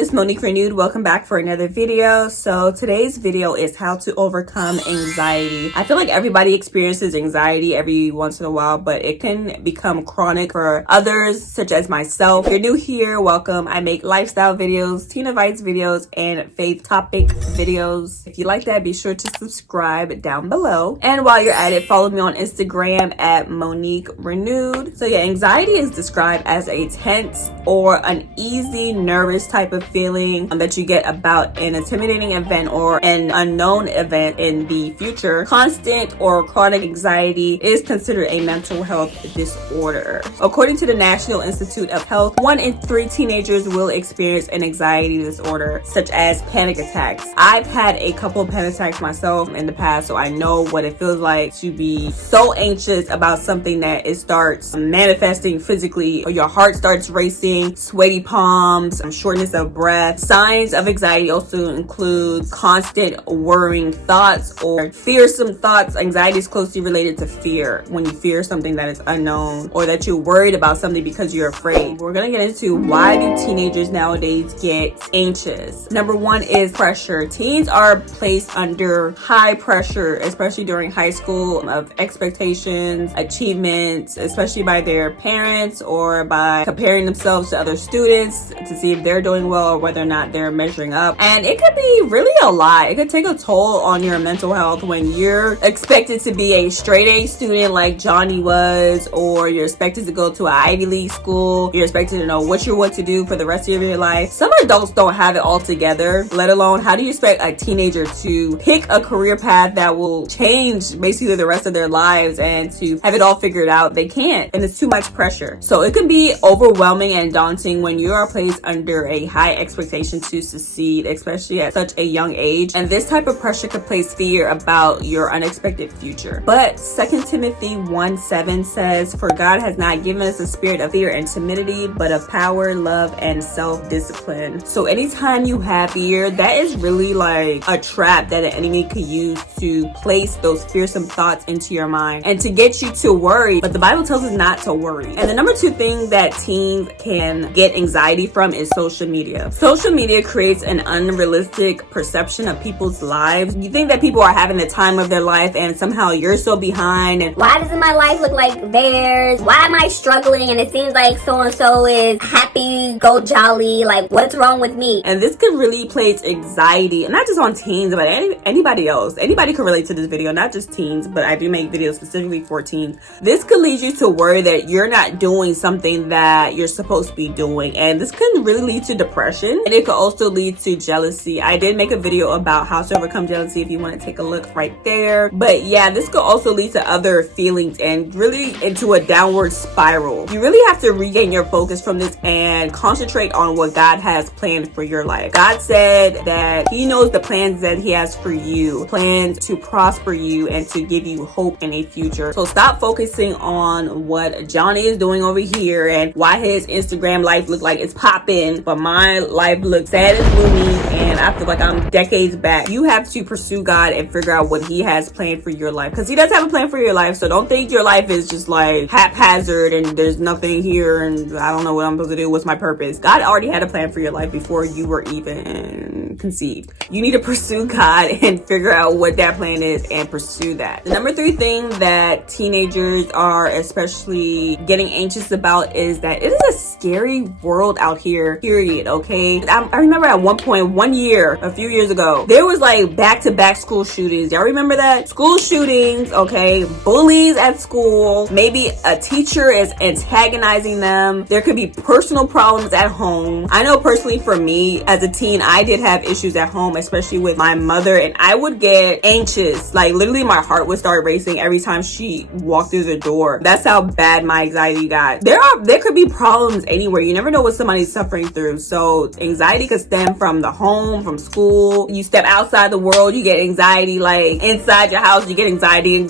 It's Monique Renewed. Welcome back for another video. So today's video is how to overcome anxiety. I feel like everybody experiences anxiety every once in a while, but it can become chronic for others, such as myself. If you're new here, welcome. I make lifestyle videos, teen advice videos, and faith topic videos. If you like that, be sure to subscribe down below. And while you're at it, follow me on Instagram at Monique Renewed. So yeah, anxiety is described as a tense or uneasy, nervous type of feeling that you get about an intimidating event or an unknown event in the future. Constant or chronic anxiety is considered a mental health disorder. According to the National Institute of Health, 1 in 3 teenagers will experience an anxiety disorder, such as panic attacks. I've had a couple of panic attacks myself in the past, so I know what it feels like to be so anxious about something that it starts manifesting physically. Your heart starts racing, sweaty palms, shortness of breath. Signs of anxiety also include constant worrying thoughts or fearsome thoughts. Anxiety is closely related to fear. When you fear something that is unknown or that you're worried about something because you're afraid. We're gonna get into why do teenagers nowadays get anxious. Number 1 is pressure. Teens are placed under high pressure, especially during high school, of expectations, achievements, especially by their parents or by comparing themselves to other students to see if they're doing well or whether or not they're measuring up. And it could be really a lot. It could take a toll on your mental health when you're expected to be a straight A student like Johnny was, or you're expected to go to an Ivy League school. You're expected to know what to do for the rest of your life. Some adults don't have it all together, let alone how do you expect a teenager to pick a career path that will change basically the rest of their lives and to have it all figured out? They can't, and it's too much pressure. So it can be overwhelming and daunting when you are placed under a high expectation to succeed, especially at such a young age. And this type of pressure could place fear about your unexpected future. But 2 Timothy 1:7 says, "For God has not given us a spirit of fear and timidity, but of power, love, and self-discipline." So anytime you have fear, that is really like a trap that an enemy could use to place those fearsome thoughts into your mind and to get you to worry. But the Bible tells us not to worry. And the number 2 thing that teens can get anxiety from is social media. Social media creates an unrealistic perception of people's lives. You think that people are having the time of their life and somehow you're so behind. And why doesn't my life look like theirs? Why am I struggling and it seems like so-and-so is happy, go jolly? Like, what's wrong with me? And this could really place anxiety, not just on teens, but anybody else. Anybody could relate to this video, not just teens, but I do make videos specifically for teens. This could lead you to worry that you're not doing something that you're supposed to be doing. And this can really lead to depression, and it could also lead to jealousy. I did make a video about how to overcome jealousy if you want to take a look right there. But yeah, this could also lead to other feelings and really into a downward spiral. You really have to regain your focus from this and concentrate on what God has planned for your life. God said that He knows the plans that He has for you, plans to prosper you and to give you hope in a future. So stop focusing on what Johnny is doing over here and why his Instagram life look like it's popping, but my life looks sad and gloomy and I feel like I'm decades back. You have to pursue God and figure out what He has planned for your life, because He does have a plan for your life. So don't think your life is just like haphazard and there's nothing here and I don't know what I'm supposed to do. What's my purpose? God already had a plan for your life before you were even conceived. You need to pursue God and figure out what that plan is and pursue that. The number 3 thing that teenagers are especially getting anxious about is that it is a scary world out here, period. Okay, I remember at one point, a few years ago, there was like back-to-back school shootings. Y'all remember that? School shootings, okay, bullies at school, maybe a teacher is antagonizing them. There could be personal problems at home. I know personally for me as a teen, I did have issues at home, especially with my mother, and I would get anxious. Like literally my heart would start racing every time she walked through the door. That's how bad my anxiety got. There could be problems anywhere. You never know what somebody's suffering through. So anxiety could stem from the home, from school. You step outside the world, you get anxiety. Like inside your house, you get anxiety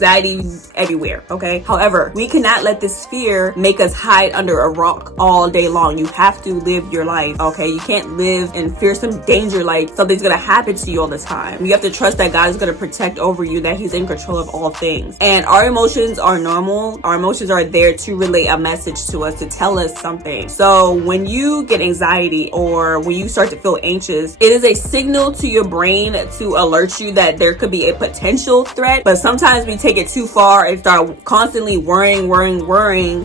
everywhere. Okay. However, we cannot let this fear make us hide under a rock all day long. You have to live your life. Okay. You can't live in fearsome danger like something's gonna happen to you all the time. You have to trust that God is gonna protect over you, that He's in control of all things. And our emotions are normal. Our emotions are there to relay a message to us, to tell us something. So when you get anxiety or when you start to feel anxious, it is a signal to your brain to alert you that there could be a potential threat. But sometimes we take it too far and start constantly worrying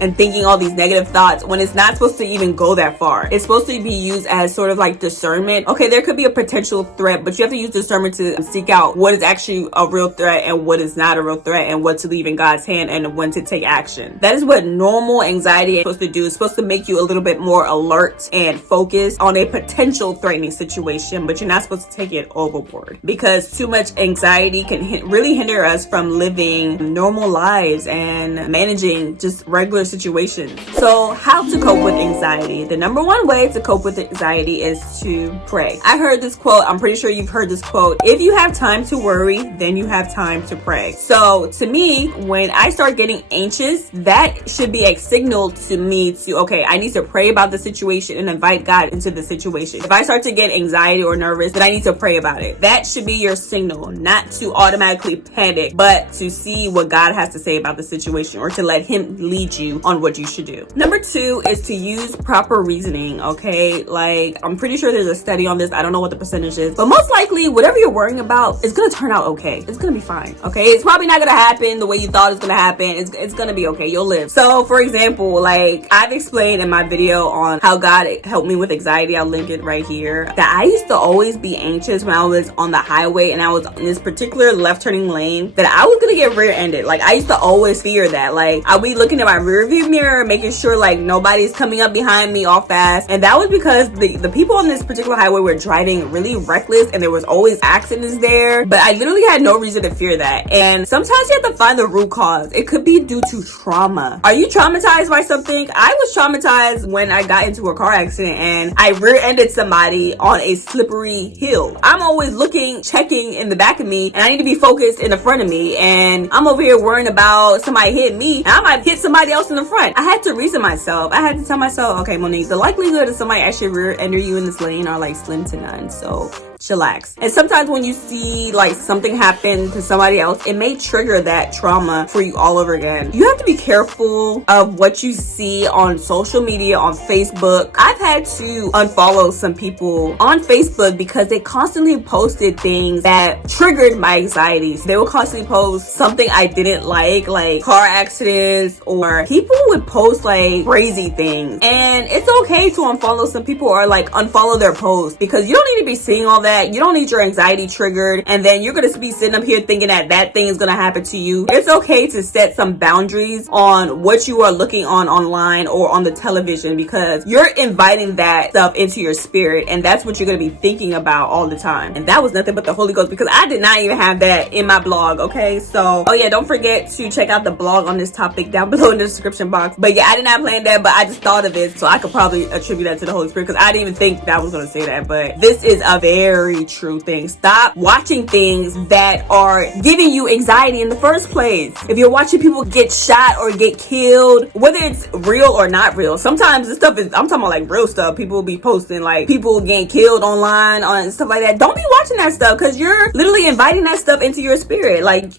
and thinking all these negative thoughts when it's not supposed to even go that far. It's supposed to be used as sort of like discernment. Okay, there could be a potential threat, but you have to use discernment to seek out what is actually a real threat and what is not a real threat, and what to leave in God's hand and when to take action. That is what normal anxiety is supposed to do. It's supposed to make you a little bit more alert and focused on a potential threatening situation, but you're not supposed to take it overboard, because too much anxiety can really hinder us from living normal lives and managing just regular situations. So how to cope with anxiety? The number one way to cope with anxiety is to pray. I heard this quote. I'm pretty sure you've heard this quote. If you have time to worry, then you have time to pray. So to me, when I start getting anxious, that should be a signal to me to, okay, I need to pray about the situation and invite God into the situation. If I start to get anxiety or nervous, then I need to pray about it. That should be your signal, not to automatically panic, but to see what God has to say about the situation, or to let Him lead you on what you should do. Number two is to use proper reasoning. Okay, like I'm pretty sure there's a study on this. I don't know what the percentage is, but most likely whatever you're worrying about is gonna turn out okay. It's gonna be fine. Okay, it's probably not gonna happen the way you thought it's gonna happen. It's gonna be okay. You'll live. So for example, like I've explained in my video on how God helped me with anxiety, I'll link it right here, that I used to always be anxious when I was on the highway and I was in this particular left turning lane, that I was gonna get rear-ended. Like I used to always fear that. Like I'll be looking at my rear view mirror, making sure like nobody's coming up behind me all fast. And that was because the people on this particular highway were driving really reckless and there was always accidents there. But I literally had no reason to fear that. And sometimes you have to find the root cause. It could be due to trauma. Are you traumatized by something? I was traumatized when I got into a car accident and I rear-ended somebody on a slippery hill. I'm always looking, checking in the back of me, and I need to be focused in the front of me. And I'm over here worrying about somebody hit me, and I might hit somebody else in the front. I had to reason myself. I had to tell myself, okay, Monique, the likelihood of somebody actually rear-ender you in this lane are like slim to none. So chillax. And sometimes when you see like something happen to somebody else, it may trigger that trauma for you all over again. You have to be careful of what you see on social media, on Facebook. I've had to unfollow some people on Facebook because they constantly posted things that triggered my anxieties. They would constantly post something I didn't like car accidents, or people would post like crazy things. And it's okay to unfollow some people, or like unfollow their posts, because you don't need to be seeing all that. You don't need your anxiety triggered, and then you're gonna be sitting up here thinking that thing is gonna happen to you. It's okay to set some boundaries on what you are looking on online or on the television, because you're inviting that stuff into your spirit, and that's what you're gonna be thinking about all the time. And that was nothing but the Holy Ghost, because I did not even have that in my blog. Okay, so oh yeah, don't forget to check out the blog on this topic down below in the description box. But yeah, I did not plan that, but I just thought of it, so I could probably attribute that to the Holy Spirit, because I didn't even think that I was gonna say that. But this is a very true thing. Stop watching things that are giving you anxiety in the first place. If you're watching people get shot or get killed, whether it's real or not real, sometimes this stuff is, I'm talking about like real stuff. People will be posting like people getting killed online on stuff like that. Don't be watching that stuff, because you're literally inviting that stuff into your spirit. Like,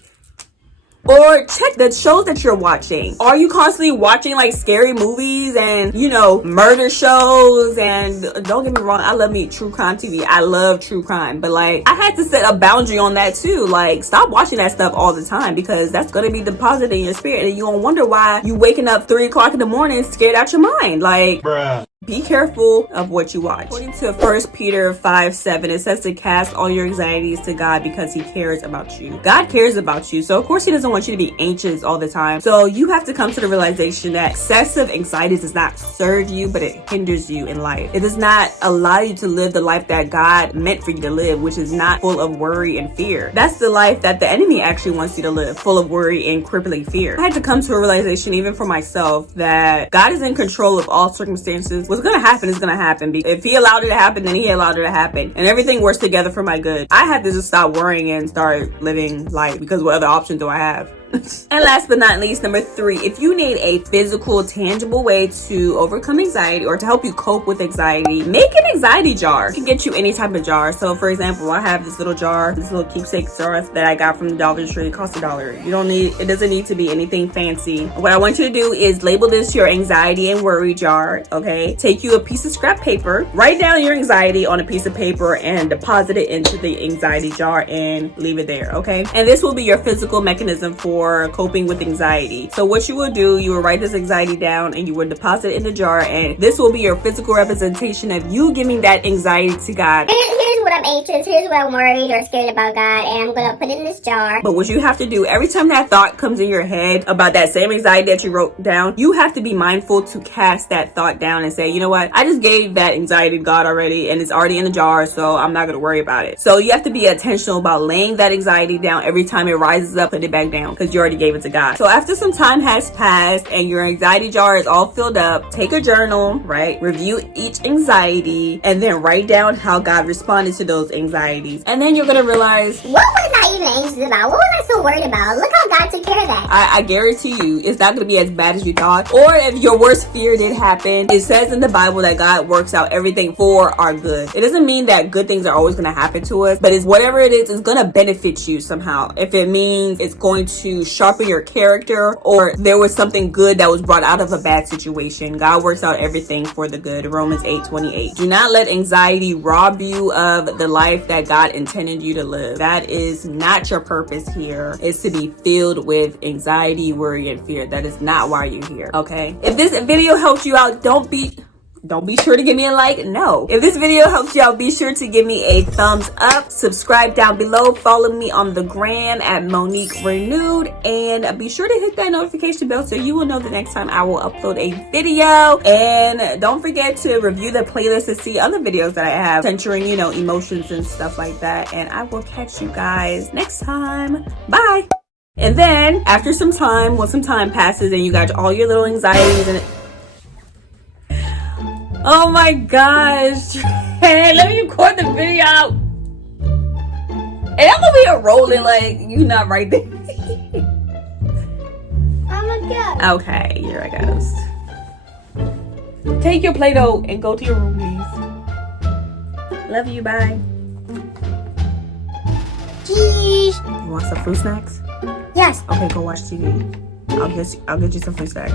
or check the shows that you're watching. Are you constantly watching like scary movies and, you know, murder shows? And don't get me wrong, I love me true crime TV. I love true crime. But like, I had to set a boundary on that too. Like, stop watching that stuff all the time, because that's going to be deposited in your spirit. And you're going to wonder why you waking up 3 o'clock in the morning scared out your mind. Like, bruh. Be careful of what you watch. According to 1 Peter 5:7, it says to cast all your anxieties to God because he cares about you. God cares about you. So of course he doesn't want you to be anxious all the time. So you have to come to the realization that excessive anxiety does not serve you, but it hinders you in life. It does not allow you to live the life that God meant for you to live, which is not full of worry and fear. That's the life that the enemy actually wants you to live, full of worry and crippling fear. I had to come to a realization, even for myself, that God is in control of all circumstances. What's going to happen is going to happen. If he allowed it to happen, then he allowed it to happen. And everything works together for my good. I had to just stop worrying and start living life, because what other option do I have? And last but not least, number 3, if you need a physical, tangible way to overcome anxiety or to help you cope with anxiety, make an anxiety jar. It can get you any type of jar. So for example, I have this little jar, this little keepsake jar that I got from the Dollar Tree. It costs $1. It doesn't need to be anything fancy. What I want you to do is label this your anxiety and worry jar, okay? Take you a piece of scrap paper, write down your anxiety on a piece of paper and deposit it into the anxiety jar and leave it there, okay? And this will be your physical mechanism for coping with anxiety. So what you will do, you will write this anxiety down and you will deposit it in the jar, and this will be your physical representation of you giving that anxiety to God. Here's what I'm anxious, here's what I'm worried or scared about, God, and I'm gonna put it in this jar. But what you have to do, every time that thought comes in your head about that same anxiety that you wrote down, you have to be mindful to cast that thought down and say, you know what, I just gave that anxiety to God already and it's already in the jar, so I'm not gonna worry about it. So you have to be intentional about laying that anxiety down. Every time it rises up, put it back down, because you already gave it to God. So after some time has passed and your anxiety jar is all filled up, take a journal, right? Review each anxiety and then write down how God responded to those anxieties. And then you're gonna realize, what was I even anxious about? What was I so worried about? Look how God took care of that. I guarantee you it's not gonna be as bad as you thought. Or if your worst fear did happen, it says in the Bible that God works out everything for our good. It doesn't mean that good things are always gonna happen to us, but it's whatever it is, it's gonna benefit you somehow. If it means it's going to sharpen your character, or there was something good that was brought out of a bad situation, God works out everything for the good. Romans 8:28. Do not let anxiety rob you of the life that God intended you to live. That is not your purpose here. It's to be filled with anxiety, worry, and fear. That is not why you're here, okay? If this video helped you out, don't be sure to give me a like. No. If this video helps you out, be sure to give me a thumbs up. Subscribe down below. Follow me on the gram at Monique Renewed. And be sure to hit that notification bell so you will know the next time I will upload a video. And don't forget to review the playlist to see other videos that I have centering, you know, emotions and stuff like that. And I will catch you guys next time. Bye. And then after some time, once some time passes and you got all your little anxieties and oh my gosh. Hey, let me record the video. And I'm gonna be a rolling like you not right there. Oh my God. Okay, here I goes. Take your Play-Doh and go to your room, please. Love you, bye. Jeez. You want some fruit snacks? Yes. Okay, go watch TV. I'll get you some fruit snacks.